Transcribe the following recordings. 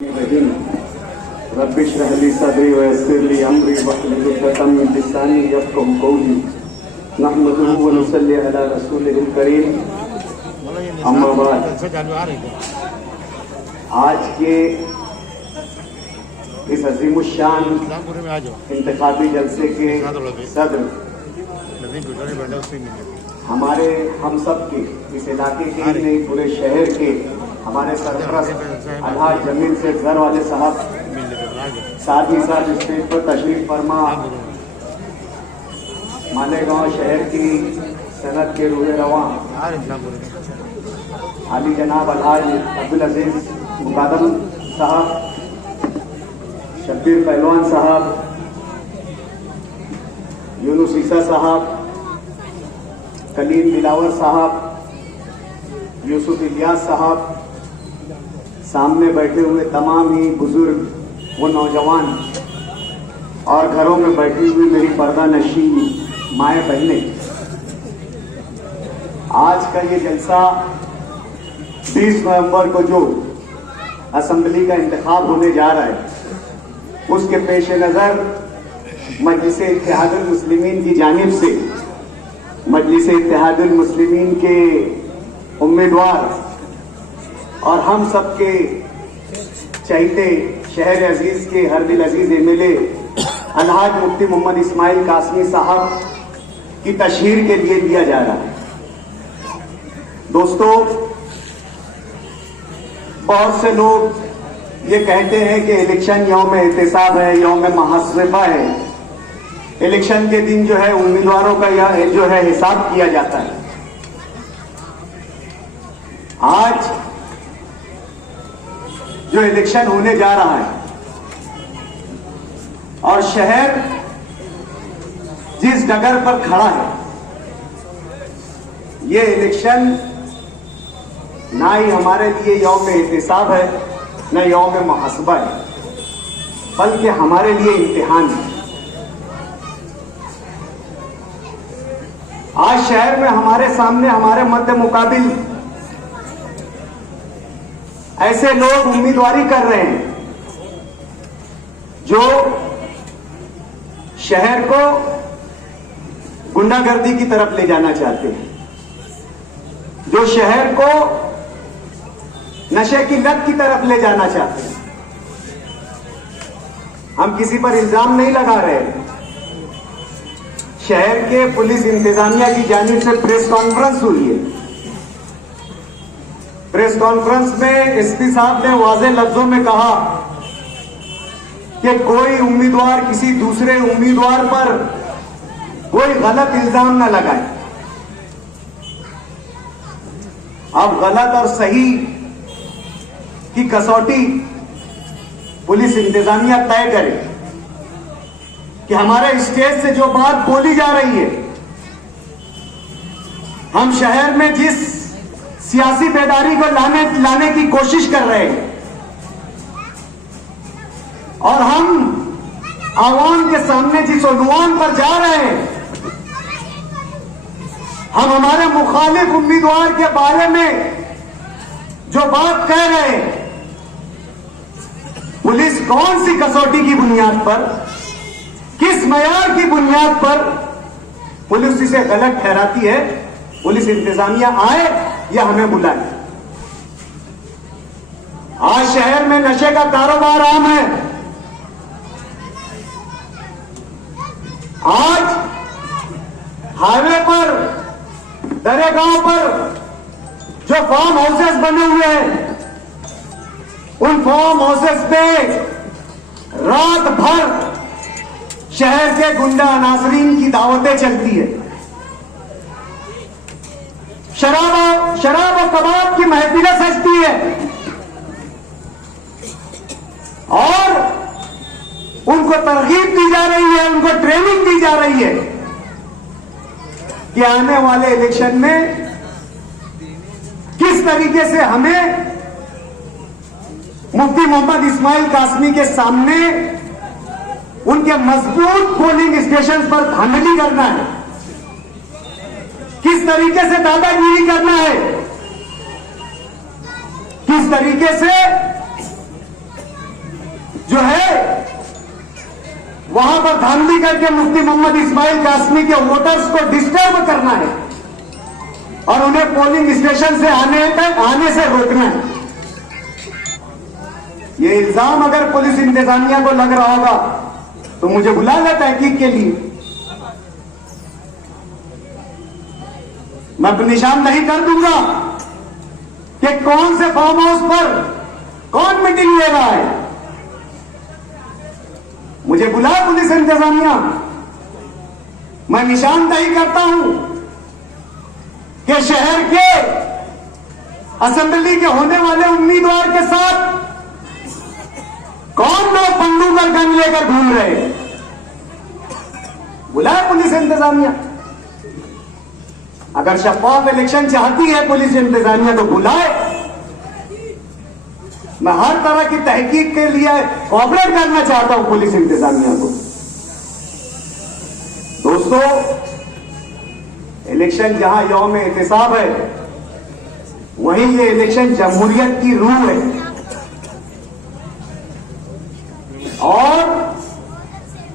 Rabbi इश्रह ली सदरी व यस्सिर ली अमरी वहलुल उक़दतम मिन लिसानी यफ़क़हू क़ौली नहमदुहु व नुसल्ली अला रसूलिहिल करीम अम्मा बाद। आज के इस अज़ीमुश्शान इंतखाबी जलसे के सदर हमारे हम सब के इस इलाके के नहीं पूरे शहर के हमारे सरपरस्त अलहाज जमील से घर वाले साहब, साथ ही साथ स्टेज पर तशरीफ फरमा मालेगांव शहर की सनत के रूह रवां आली जनाब अलहाज अब्दुल अजीज मुकादम साहब, शब्बीर पहलवान साहब, यूनुस ईसा साहब, कलीम दिलावर साहब, यूसुफ इलियास साहब, सामने बैठे हुए तमाम ही बुजुर्ग वो नौजवान और घरों में बैठी हुई मेरी पर्दा नशी माएँ बहनें, आज का ये जलसा 20 नवंबर को जो असेंबली का इंतखाब होने जा रहा है उसके पेश नज़र मजलिस इत्तेहादुल मुस्लिमीन की जानिब से मजलिस इत्तेहादुल मुस्लिमीन के उम्मीदवार और हम सब के चहीते शहर अजीज के हर दिल अजीज एमएलए अलहाज मुफ्ती मोहम्मद इस्माइल कासमी साहब की तशहीर के लिए दिया जा रहा है। दोस्तों, बहुत से लोग ये कहते हैं कि इलेक्शन यौम एहतिसाब है, यौम मुहासबा है। इलेक्शन के दिन जो है उम्मीदवारों का जो है हिसाब किया जाता है। आज जो इलेक्शन होने जा रहा है और शहर जिस डगर पर खड़ा है, ये इलेक्शन ना ही हमारे लिए यौम एहतिसाब है न यौम मुहासबा है, बल्कि हमारे लिए इम्तिहान है। आज शहर में हमारे सामने हमारे मध्य मुकाबिल ऐसे लोग उम्मीदवारी कर रहे हैं जो शहर को गुंडागर्दी की तरफ ले जाना चाहते हैं, जो शहर को नशे की लत की तरफ ले जाना चाहते हैं। हम किसी पर इल्जाम नहीं लगा रहे हैं। शहर के पुलिस इंतजामिया की जानिब से प्रेस कॉन्फ्रेंस हुई है। प्रेस कॉन्फ्रेंस में एसपी साहब ने वाज़ेह लफ्जों में कहा कि कोई उम्मीदवार किसी दूसरे उम्मीदवार पर कोई गलत इल्जाम न लगाए। अब गलत और सही की कसौटी पुलिस इंतजामिया तय करे कि हमारे स्टेज से जो बात बोली जा रही है, हम शहर में जिस सियासी बेदारी को लाने की कोशिश कर रहे हैं और हम आवाम के सामने जिस उन्वान पर जा रहे हैं, हम हमारे मुखालिफ उम्मीदवार के बारे में जो बात कह रहे हैं, पुलिस कौन सी कसौटी की बुनियाद पर, किस मयार की बुनियाद पर पुलिस इसे गलत ठहराती है। पुलिस इंतजामिया आए या हमें बुलाए। आज शहर में नशे का कारोबार आम है। आज हाईवे पर, दरेगांव पर जो फार्म हाउसेस बने हुए हैं, उन फार्म हाउसेस पे रात भर शहर के गुंडा अनासरीन की दावतें चलती है। शराब और कबाब की महफिलें सजती है और उनको तरगीब दी जा रही है, उनको ट्रेनिंग दी जा रही है कि आने वाले इलेक्शन में किस तरीके से हमें मुफ्ती मोहम्मद इस्माइल कासमी के सामने उनके मजबूत पोलिंग स्टेशन पर धांधली करना है, किस तरीके से दादागिरी करना है, किस तरीके से जो है वहां पर धांधली करके मुफ्ती मोहम्मद इस्माइल कासमी के वोटर्स को डिस्टर्ब करना है और उन्हें पोलिंग स्टेशन से आने से रोकना है। ये इल्जाम अगर पुलिस इंतजामिया को लग रहा होगा तो मुझे बुला ले तहकीक के लिए। मैं निशानदही कर दूंगा कि कौन से फार्म हाउस पर कौन मीटिंग ले रहा है। मुझे बुला पुलिस इंतजामिया, मैं निशानदही करता हूं कि शहर के असेंबली के होने वाले उम्मीदवार के साथ कौन लोग बंदूक और गन लेकर घूम रहे हैं। बुलाए पुलिस इंतजामिया। अगर शफाफ इलेक्शन चाहती है पुलिस इंतजामिया तो बुलाए। मैं हर तरह की तहकीक के लिए कोऑपरेट करना चाहता हूं पुलिस इंतजामिया को। दोस्तों, इलेक्शन जहां यौम एहतिसाब है, वहीं ये इलेक्शन जमहूरियत की रूह है। और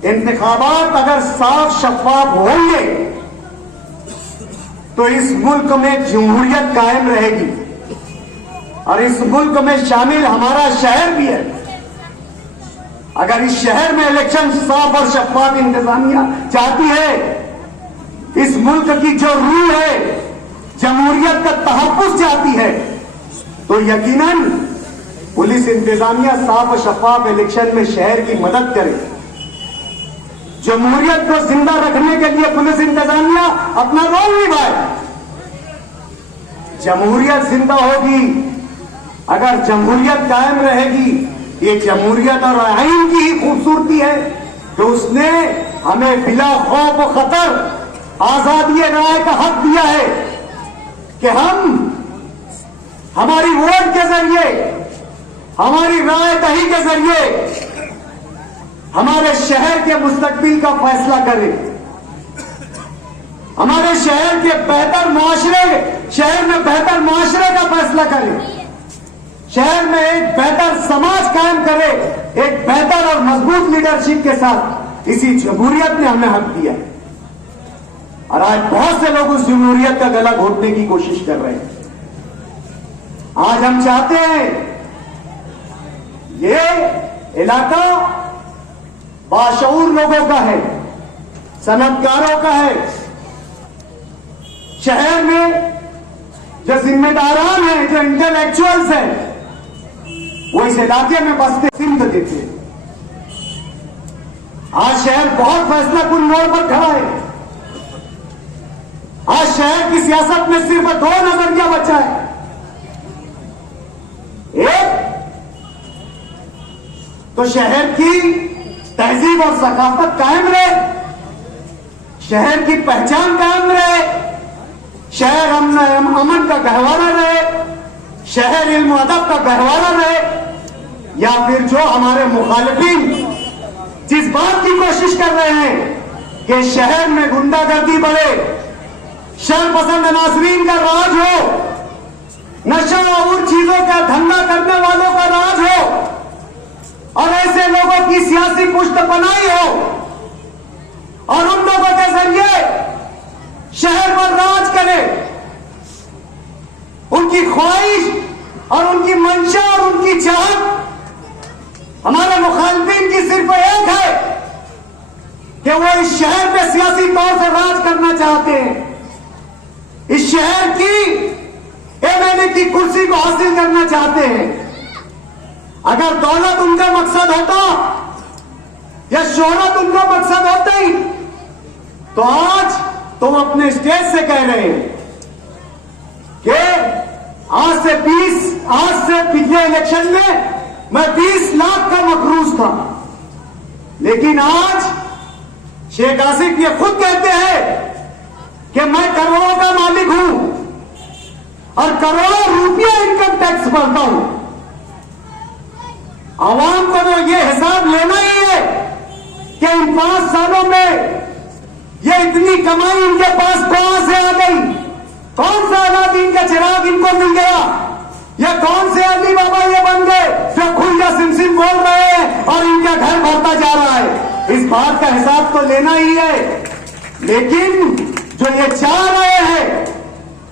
इंतखाबात अगर साफ शफाफ होंगे तो इस मुल्क में जमहूरियत कायम रहेगी। और इस मुल्क में शामिल हमारा शहर भी है। अगर इस शहर में इलेक्शन साफ और शफाफ इंतजामिया चाहती है, इस मुल्क की जो रूह है, जमहूरियत का तहफ्फुज़ चाहती है, तो यकीनन पुलिस इंतजामिया साफ और शफाफ इलेक्शन में शहर की मदद करे। जमहूरियत को जिंदा रखने के लिए पुलिस इंतजामिया अपना रोल निभाए। जमहूरियत जिंदा होगी, अगर जमहूरियत कायम रहेगी। ये जमहूरियत और आईन की ही खूबसूरती है कि उसने हमें बिला खौफ व खतर आजादी राय का हक दिया है कि हम हमारी वोट के जरिए, हमारी राय दही के जरिए हमारे शहर के मुस्तकबिल का फैसला करें। हमारे शहर के बेहतर मुआशरे, शहर में बेहतर मुआशरे का फैसला करें। शहर में एक बेहतर समाज कायम करे, एक बेहतर और मजबूत लीडरशिप के साथ। इसी जमहूरियत ने हमें हक दिया। और आज बहुत से लोग उस जमहूरियत का गला घोटने की कोशिश कर रहे हैं। आज हम चाहते हैं ये इलाका बाशऊर लोगों का है, सनतकारों का है। शहर में जो जिम्मेदारान हैं, जो इंटेलेक्चुअल्स हैं, वो इस इलाके में बसते सिमत देते हैं। आज शहर बहुत फैसला कुन मोड़ पर खड़ा है। आज शहर की सियासत में सिर्फ दो नजरिया बचा है। एक तो शहर की तहजीब और सकाफत कायम रहे, शहर की पहचान कायम रहे, शहर अमन का गहवारा रहे, शहर इल्म अदब का गहवारा रहे। या फिर जो हमारे मुखालिफिन जिस बात की कोशिश कर रहे हैं कि शहर में गुंडागर्दी बढ़े, शर पसंद नाजरीन का राज हो, नशा और चीजों का धंधा करने वालों का राज हो, और ऐसे लोगों की सियासी पुष्ट बनाई हो, और उन लोगों के जरिए शहर पर राज करे। उनकी ख्वाहिश और उनकी मंशा और उनकी चाहत हमारे मुखालिफिन की सिर्फ एक है कि वो इस शहर पे सियासी तौर से राज करना चाहते हैं। इस शहर की एमएलए की कुर्सी को हासिल करना चाहते हैं। अगर दौलत उनका मकसद होता या शोहरत उनका मकसद होता ही तो आज तुम अपने स्टेज से कह रहे हैं कि आज से पिछले इलेक्शन में मैं 20 लाख का मकरूज था, लेकिन आज शेख आसिफ ये खुद कहते हैं कि मैं करोड़ों का मालिक हूं और करोड़ों रुपया इनकम टैक्स भरता हूं। आवाम को तो ये हिसाब लेना ही है कि इन 5 सालों में ये इतनी कमाई इनके पास कहां से आ गई। कौन सा अलादीन का चिराग इनको मिल गया, या कौन से अली बाबा ये बन गए जो खुल्ला सिमसिम बोल रहे हैं और इस बात का हिसाब तो लेना ही है। लेकिन जो ये चाह रहे हैं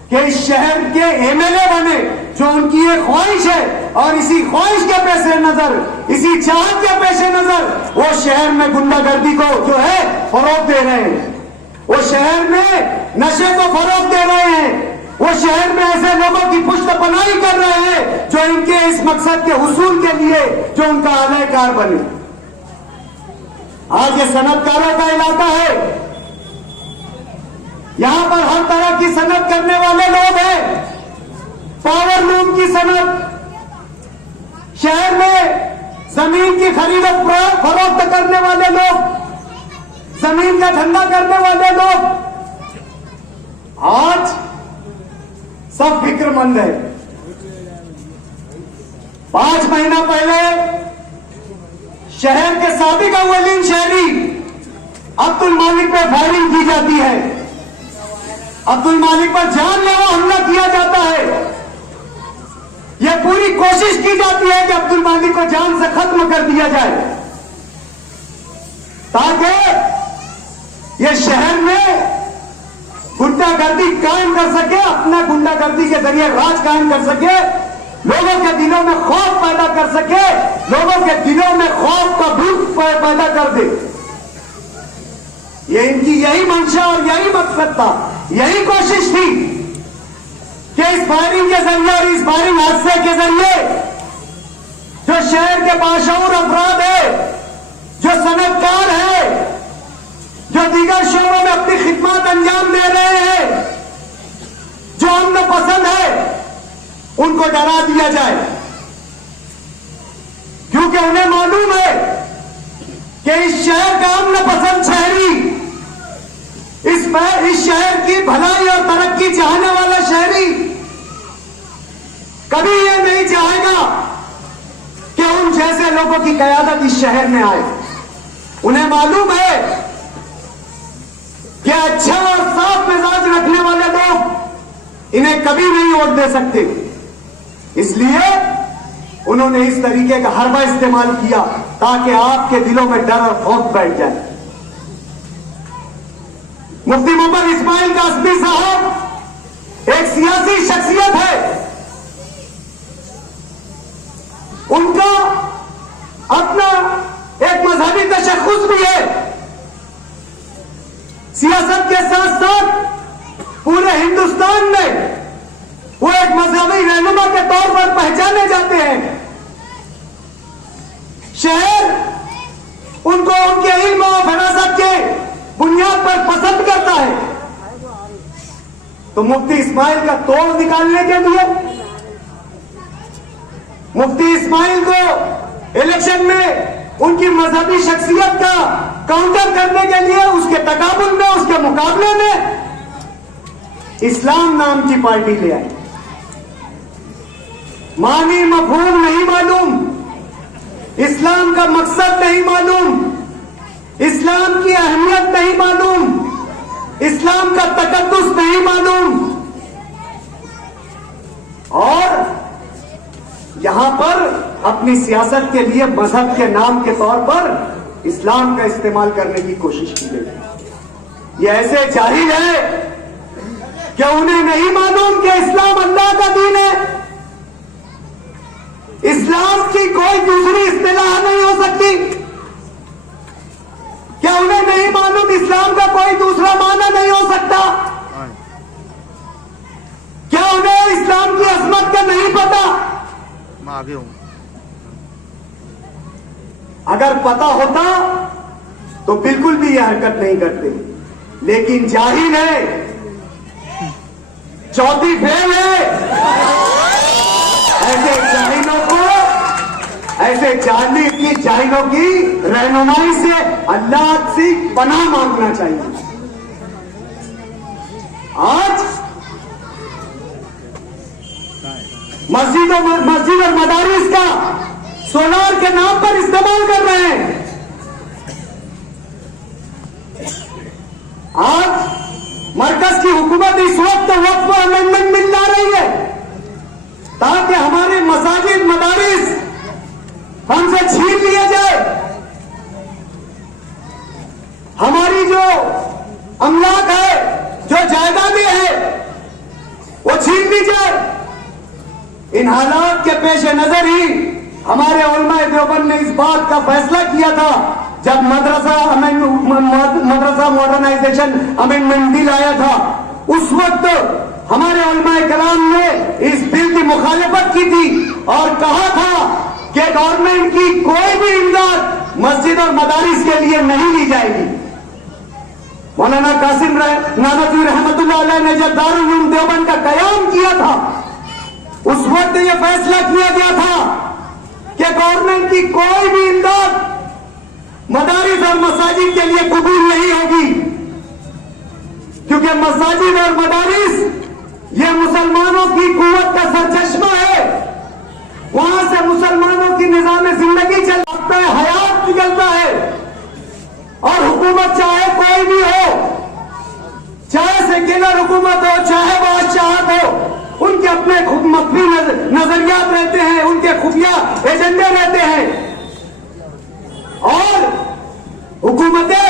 कि इस शहर के एमएलए बने, जो उनकी ये ख्वाहिश है, और इसी ख्वाहिश के पेश नजर, इसी चाहत के पेश नजर वो शहर में गुंडागर्दी को जो है फरोग दे रहे हैं, वो शहर में नशे को फरोग दे रहे हैं, वो शहर में ऐसे लोगों की पुष्टपनाही कर रहे हैं जो इनके इस मकसद के हुसूल के लिए जो उनका आलयकार बने। आज ये सनतकारों का इलाका है, यहां पर हर तरह की सनत करने वाले लोग हैं। पावर लूम की सनत, शहर में जमीन की खरीद फरोख्त करने वाले लोग, जमीन का धंधा करने वाले लोग आज सब फिक्रमंद है। 5 महीना पहले शहर के साबिक अव्वलीन शहरी अब्दुल मालिक पे फायरिंग की जाती है, अब्दुल मालिक पर जानलेवा हमला किया जाता है। यह पूरी कोशिश की जाती है कि अब्दुल मालिक को जान से खत्म कर दिया जाए, ताकि यह शहर में गुंडागर्दी कायम कर सके, अपना गुंडागर्दी के जरिए राज कायम कर सके, लोगों के दिलों में खौफ पैदा कर सके, लोगों के दिलों में खौफ का भूत पैदा कर दे। ये इनकी यही मंशा और यही मकसद था, यही कोशिश थी कि इस फायरिंग के जरिए और इस फायरिंग हादसे के जरिए जो शहर के बाशऊर अफराद है, जो सनतकार है, जो दीगर शोबों में अपनी खिदमत अंजाम दे रहे हैं, जो अमन पसंद है, उनको डरा दिया जाए। क्योंकि उन्हें मालूम है कि इस शहर का अमन पसंद शहरी, इस शहर की भलाई और तरक्की चाहने वाला शहरी कभी यह नहीं चाहेगा कि उन जैसे लोगों की क़यादत इस शहर में आए। उन्हें मालूम है कि अच्छा और साफ मिजाज रखने वाले लोग इन्हें कभी नहीं वोट दे सकते, इसलिए उन्होंने इस तरीके का हरबा इस्तेमाल किया ताकि आपके दिलों में डर और खौफ बैठ जाए। मुफ्ती मोहम्मद इस्माइल कासमी साहब एक सियासी शख्सियत है, उनका अपना एक मजहबी तशख्खुस भी है। सियासत के साथ साथ पूरे हिंदुस्तान में वो एक मजहबी रहनुमा के तौर पर पहचाने जाते हैं। शहर उनको उनके इल्म और फरासत के बुनियाद पर पसंद करता है। तो मुफ्ती इस्माइल का तोड़ निकालने के लिए, मुफ्ती इस्माइल को इलेक्शन में उनकी मजहबी शख्सियत का काउंटर करने के लिए उसके तकाबुल में, उसके मुकाबले में इस्लाम नाम की पार्टी ले आए। मानी मफहूम नहीं मालूम, इस्लाम का मकसद नहीं मालूम, इस्लाम की अहमियत नहीं मालूम, इस्लाम का तकद्दुस नहीं मालूम, और यहां पर अपनी सियासत के लिए मजहब के नाम के तौर पर इस्लाम का इस्तेमाल करने की कोशिश की गई। ये ऐसे जाहिल है कि उन्हें नहीं मालूम कि इस्लाम अल्लाह का दीन है, इस्लाम की कोई दूसरी इस्तिलाह नहीं हो सकती। क्या उन्हें नहीं मालूम इस्लाम का कोई दूसरा माना नहीं हो सकता? क्या उन्हें इस्लाम की अजमत का नहीं पता? मैं आगे हूं। अगर पता होता तो बिल्कुल भी यह हरकत नहीं करते, लेकिन जाहिल है, चौथी फेल है। ऐसे जाहिलों को, ऐसे जाहिलों की रहनुमाई से अल्लाह से पनाह मांगना चाहिए। आज मस्जिद और मदारिस का सोलार के नाम पर इस्तेमाल कर रहे हैं। आज मरकज की हुकूमत इस वक्त अमेंडमेंट मिल जा रही है ताकि हमारे मसाजिद मदारिस हमसे छीन लिए जाए, अमलाक है, जो जायदादें है, वो छीन ली जाए। इन हालात के पेश नजर ही हमारे उलमाए देवबंद ने इस बात का फैसला किया था, जब मदरसा मॉडर्नाइजेशन अमेंडमेंट बिल आया था, उस वक्त हमारे उलमाए कराम ने इस बिल की मुखालिफत की थी और कहा था कि गवर्नमेंट की कोई भी इमदाद मस्जिद और मदारिस के लिए नहीं ली जाएगी। मौलाना कासिम नानवी रहमतुल्लाह अलैह ने जब दारुल उलूम देवबंद का कयाम किया था, उस वक्त यह फैसला किया गया था कि गवर्नमेंट की कोई भी इमदाद मदारिस और मसाजिद के लिए कबूल नहीं होगी, क्योंकि मसाजिद और मदारिस ये मुसलमानों की कुव्वत का सरचश्मा है। वहां से मुसलमानों की निजाम जिंदगी चलता है, हयात निकलता है। और हुकूमत चाहे कोई भी हो, चाहे सेक्युलर हुकूमत हो, चाहे बादशाहत हो, उनके अपने मख्फी नजरियात रहते हैं, उनके खुफिया एजेंडे रहते हैं और हुकूमतें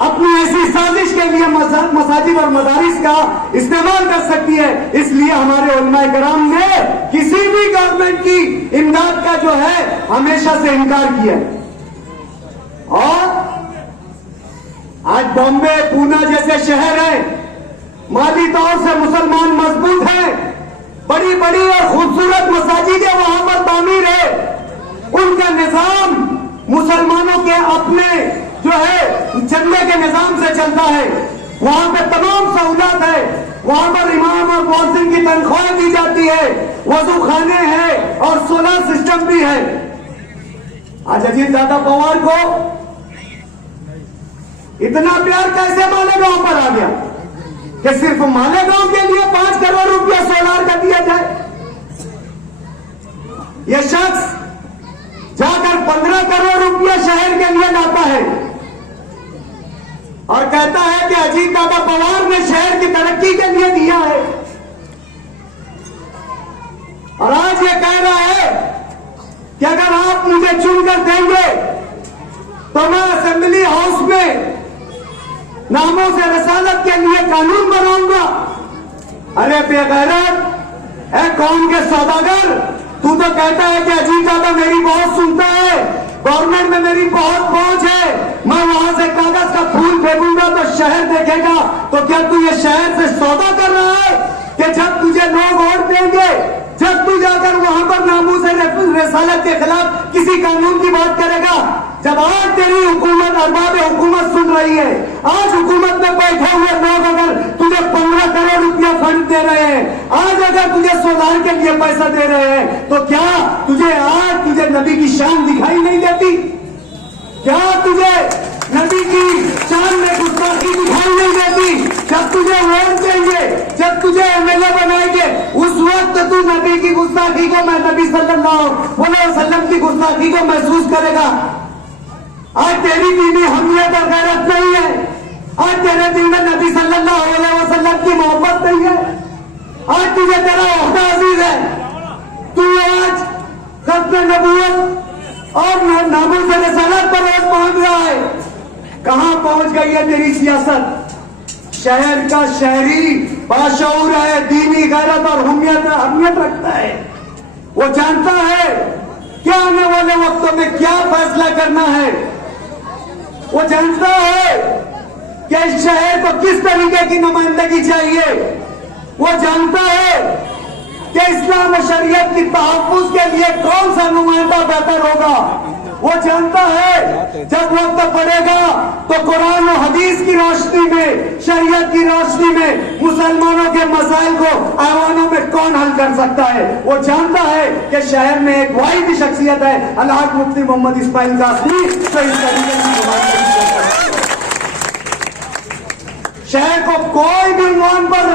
अपनी ऐसी साजिश के लिए मसाजिद और मदारिस का इस्तेमाल कर सकती है। इसलिए हमारे उलमाए कराम ने किसी भी गवर्नमेंट की इमदाद का जो है हमेशा से इनकार किया। और आज बॉम्बे, पूना जैसे शहर हैं, माली तौर से मुसलमान मजबूत हैं, बड़ी बड़ी और खूबसूरत मसाजिदें वहां पर तामीर है, उनका निजाम मुसलमानों के अपने जो है चंदे के निजाम से चलता है। वहां पे तमाम सहूलत है, वहां पर इमाम और मौज़िन की तनख्वाह दी जाती है, वजू खाने हैं और सोलर सिस्टम भी है। आज अजीत दादा पवार को इतना प्यार कैसे मालेगांव पर आ गया कि सिर्फ मालेगांव के लिए 5 करोड़ रुपया सोलार का दिया जाए? यह शख्स जाकर 15 करोड़ रुपया शहर के लिए लाता है और कहता है कि अजीत दादा पवार ने शहर की तरक्की के लिए दिया है। और आज ये कह रहा है कि अगर आप मुझे चुनकर देंगे तो मैं असेंबली हाउस में नामों से रसालत के लिए कानून बनाऊंगा। अरे बेगैरत, ए कौम के सौदागर, तू तो कहता है कि अजीत दादा मेरी बहुत सुनता है, गवर्नमेंट में मेरी बहुत पहुंच है, मैं वहां से कागज का फूल फेंकूंगा तो शहर देखेगा। तो क्या तू ये शहर से सौदा कर रहा है कि जब तुझे लोग वोट देंगे, जब तू जाकर वहां पर नामूस रसालत के खिलाफ किसी कानून की बात करेगा? जब आज तेरी हुकूमत, अरबाब हुकूमत सुन रही है, आज हुकूमत में बैठे हुए लोग अगर तुझे 15 करोड़ रुपया फंड दे रहे हैं, आज अगर तुझे सोलार के लिए पैसा दे रहे हैं, तो क्या तुझे नबी की शान दिखाई नहीं देती? क्या तुझे नबी की शान में गुस्ताखी दिखाई नहीं देती? जब तुझे वोट देंगे, जब तुझे एमएलए बनाएंगे, उस वक्त तू नबी की गुस्ताखी को, मैं नबी सल्लल्लाहु अलैहि वसल्लम की गुस्ताखी को महसूस करेगा। आज तेरी दीनी हमियत और गैरत नहीं है, आज तेरे दिल में नबी सल्लल्लाहु अलैहि वसल्लम की मोहब्बत नहीं है, आज तुझे तेरा ओहदा अजीज है, तू आज खत्म नबूवत और नामूस रिसालत पर वोट मांग रहा है। कहां पहुंच गई है तेरी सियासत? शहर का शहरी बाशऊर है, दीनी गैरत और अहमियत रखता है। वो जानता है कि आने वाले वक्तों में क्या फैसला करना है, वो जानता है कि इस शहर को किस तरीके की नुमाइंदगी चाहिए, वो जानता है कि इस्लाम और शरीयत की तहफ्फुज़ के लिए कौन सा नुमाइंदा बेहतर होगा। वो जानता है जब वक्त पड़ेगा तो कुरान और हदीस की रोशनी में, शरीयत की रोशनी में मुसलमानों के मसाइल को ऐवानों में कौन हल कर सकता है। वो जानता है कि शहर में एक वाहिद शख्सियत है, अलहाज मुफ्ती मोहम्मद इस्माइल कासमी, जो इस तरीके की नुमाइंदगी करता है। शहर को कोई भी उन्वान पर,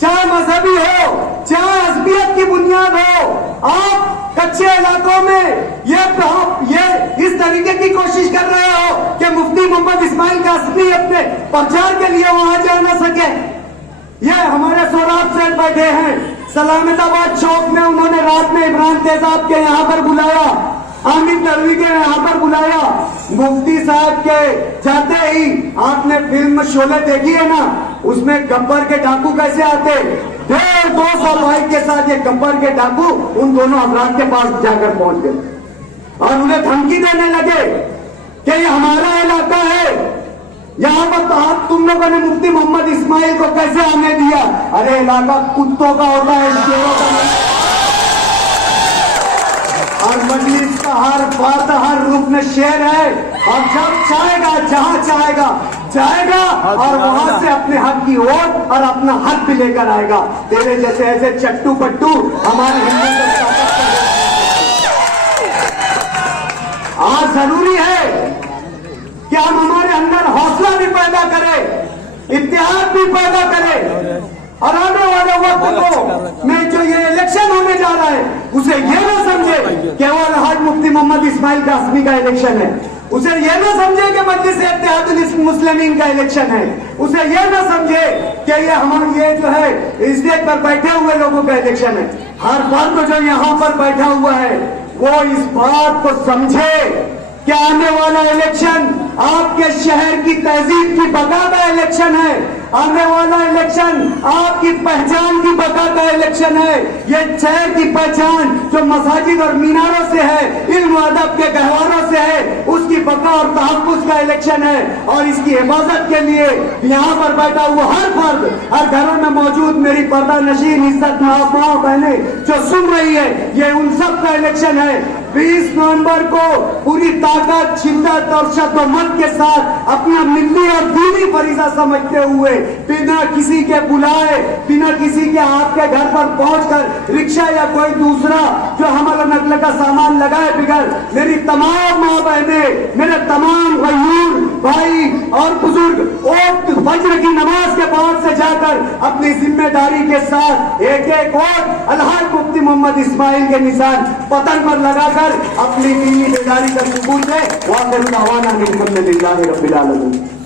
चाहे मजहबी हो, चाहे हस्बियत की बुनियाद हो, आप कच्चे इलाकों में ये इस तरीके की कोशिश कर रहे हो कि मुफ्ती मोहम्मद इस्माइल कासमी अपने प्रचार के लिए वहां जा न सके। ये हमारे सोराब सेठ बैठे हैं सलामताबाद चौक में, उन्होंने रात में इमरान तेजाब के यहाँ पर बुलाया, आमिर नरवी के यहाँ पर बुलाया, मुफ्ती साहब के जाते ही आपने फिल्म शोले देखी है ना, उसमें गब्बर के डाकू कैसे आते, 150-200 बाइक के साथ ये गब्बर के डाकू उन दोनों अफराद के पास जाकर पहुंच गए और उन्हें धमकी देने लगे कि ये हमारा इलाका है, यहाँ पर आप तुम लोगों ने मुफ्ती मोहम्मद इस्माइल को कैसे आने दिया। अरे इलाका कुत्तों का होता है, शेरों का नहीं। और मजलिस का हर फर्द हर रूप में शेर है और जब चाहेगा जहां चाहेगा जाएगा और वहां से अपने हक की ओर और अपना हक भी लेकर आएगा। तेरे जैसे ऐसे चट्टू पट्टू हमारे हिंदू आज जरूरी है कि हम हमारे अंदर हौसला भी पैदा करें, इत्तेहाद भी पैदा करें और आने वाले वक्त को में जो ये इलेक्शन होने जा रहा है उसे ये ना समझे केवल हज मुफ्ती मोहम्मद इस्माइल कासमी का इलेक्शन है, उसे ये ना समझे कि मजलिस इत्तेहादुल मुस्लिमीन का इलेक्शन है, उसे ये ना समझे कि ये हमारे ये जो है स्टेज पर बैठे हुए लोगों का इलेक्शन है। हर फर्द जो यहाँ पर बैठा हुआ है वो इस बात को समझे कि आने वाला इलेक्शन आपके शहर की तहजीब की बका का इलेक्शन है, आने वाला इलेक्शन आपकी पहचान की बका का इलेक्शन है। ये शहर की पहचान जो मसाजिद और मीनारों से है, इल्म अदब के गहवारों से है, उसकी बका और तहफ्फुज़ का इलेक्शन है। और इसकी हिफाजत के लिए यहाँ पर बैठा हुआ हर फर्द, हर घरों में मौजूद मेरी पर्दा नशीन इज्जत माँ बहने जो सुन रही है, ये उन सब का इलेक्शन है। 20 नवंबर को पूरी ताकत, शिद्दत और शद्दत के साथ अपना मिल्ली और दीनी फरीजा समझते हुए बिना किसी के बुलाए, बिना किसी के आपके घर पर पहुंचकर रिक्शा या कोई दूसरा जो हमला नकल का सामान लगाए बिगड़, मेरी तमाम माँ बहने, मेरे तमाम गयूर भाई और बुजुर्ग फज्र की नमाज के बाद से जाकर अपनी जिम्मेदारी के साथ एक एक वोट अलहाज मुफ्ती मोहम्मद इस्माइल के निशान पतन पर लगाकर अपनी दीनी बेदारी का सबूत है। वाक़िअत दावाना अल्हम्दुलिल्लाहि रब्बिल आलमीन।